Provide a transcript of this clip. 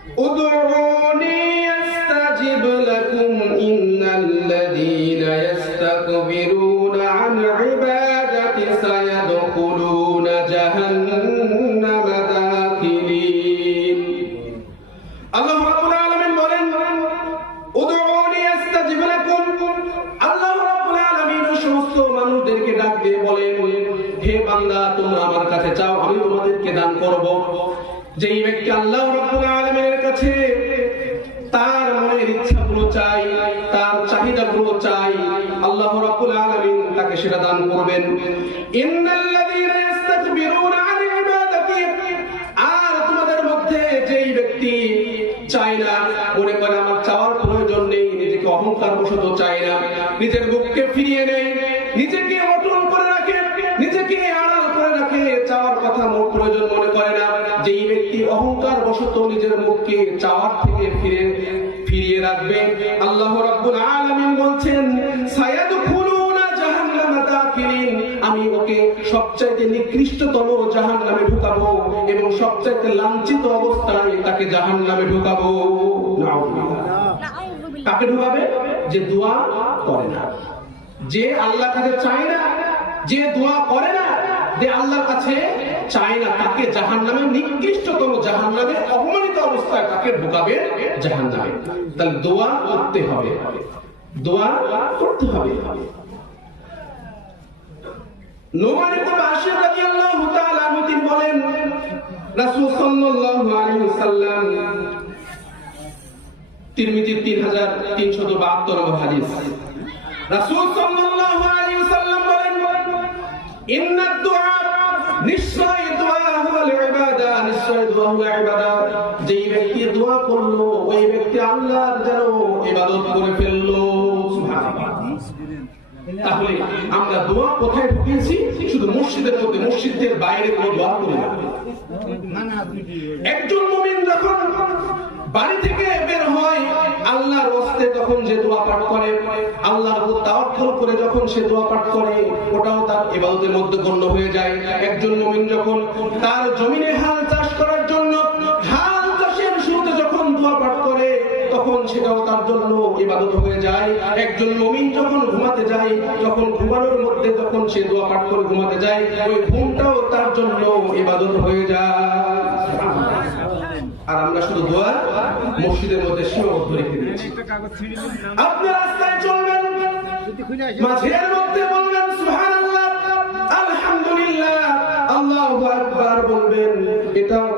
উদউনি আস্তাজিব লাকুম ইন্নাল্লাযীনা ইস্তাকবিরুনা আন ইবাদাতি সায়াদখুলুনা জাহান্নামা দাখিলিন। আল্লাহ রাব্বুল আলামিন বলেন, উদউনি আস্তাজিব লাকুম। আল্লাহ রাব্বুল আলামিন সমস্ত মানুষদেরকে ডাক দিয়ে বলেন, হে বান্দা, তোমরা আমার কাছে চাও, আমি তোমাদেরকে দান করব। যেই ব্যক্তি আল্লাহ রাব্বুল আলামিনের কাছে তার মনের ইচ্ছাগুলো চাই, তার চাহিদাগুলো চাই, আল্লাহ রাব্বুল আলামিন তাকে সেটা দান করবেন। ইন্নাল্লাযীনা ইস্তাকবিরুনা আন ইবাদাতি, আর তোমাদের মধ্যে যেই ব্যক্তি চায় না, মনে করে আমার চাওয়ার প্রয়োজন নেই, নিজেকে অহংকার বশত চায় না, নিজের বুককে ফিরিয়ে নেয়, নিজেকে অটল করে রাখে, নিজেকে আড়াল করে রাখে, চাওয়ার কথা মোট প্রয়োজন মনে করে না, যেই ব্যক্তি অহংকার বশত নিজের মুখকে চাওয়ার থেকে ফিরিয়ে রাখবে, আল্লাহ রাব্বুল আলামিন বলছেন, সায়াদখুলুনা জাহান্নামা দাখিলিন, আমি ওকে সবচাইতে নিকৃষ্টতম জাহান্নামে ঢুকাবো এবং সবচাইতে লাঞ্ছিত অবস্থায় তাকে জাহান্নামে ঢুকাবো। কাকে ঢুকাবে? যে দোয়া করে না, যে আল্লাহর কাছে চায় না, যে দোয়া করে না, যে আল্লাহর কাছে চায় না, তাকে জাহান্নামে, নিকৃষ্টতম জাহান্নামে, অপমানিত অবস্থায় তাকে ঢুকাবে জাহান্নামে। তাহলে দোয়া করতে হবে, দোয়া করতে হবে। নোমান ইবনে বাশির রাদিয়াল্লাহু তাআলা আনহু তিনি বলেন, রাসূল সাল্লাল্লাহু আলাইহি ওয়াসাল্লাম, তিরমিজি 3372 নম্বর হাদিস, রাসূল সাল্লাল্লাহু আলাইহি ওয়াসাল্লাম বলেন, ইন্নাদ দুআ, নিশ্চয় দোয়া হলো ইবাদত, নিশ্চয় দোয়া হলো ইবাদত। যেই ব্যক্তি দোয়া করলো ওই ব্যক্তি আল্লাহর যেন ইবাদত করে ফেললো। সুবহানাল্লাহ। তাহলে আমরা দোয়া কোথায় ঢুকিয়েছি? শুধু মসজিদের মধ্যে, মসজিদের বাইরে কোনো দোয়া করি না। একজন মুমিন যখন বাড়ি থেকে বের হয়, আল্লাহর ওয়াস্তে তখন যে দোয়া পাঠ করে, আল্লাহর উপর তাওয়াক্কুল করে যখন সে দোয়া পাঠ করে, ওটাও তার ইবাদতের মধ্যে গণ্য হয়ে যায়। একজন মুমিন যখন তার জমিনে হাল চাষ করার জন্য হাল চাষের শুরুতে যখন দোয়া পাঠ করে, তখন সেটাও তার জন্য ইবাদত হয়ে যায়। একজন মুমিন যখন ঘুমাতে যায়, যখন ঘুমানোর মধ্যে যখন সে দোয়া পাঠ করে ঘুমাতে যায়, ওই ঘুমটাও তার জন্য ইবাদত হয়ে যায়। আর আমরা শুধু দোয়া মসজিদের মধ্যে সীমাবদ্ধ রেখে দিয়েছি। আপনি রাস্তায় চলবেন, মাঝের মধ্যে বলবেন সুবহানাল্লাহ, আলহামদুলিল্লাহ, আল্লাহু আকবার বলবেন, এটাও